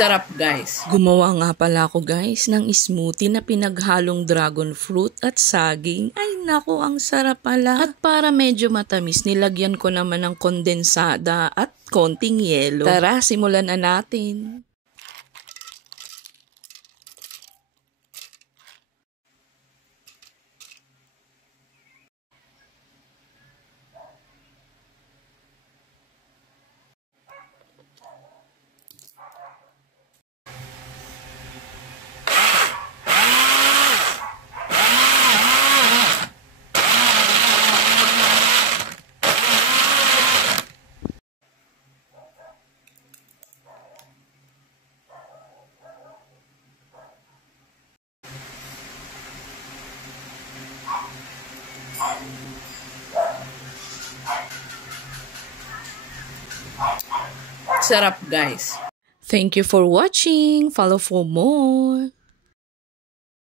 Sarap guys. Gumawa nga pala ako guys ng smoothie na pinaghalong dragon fruit at saging. Ay naku, ang sarap pala. At para medyo matamis, nilagyan ko naman ng kondensada at konting yelo. Tara, simulan na natin. Sarap guys. Thank you for watching. Follow for more.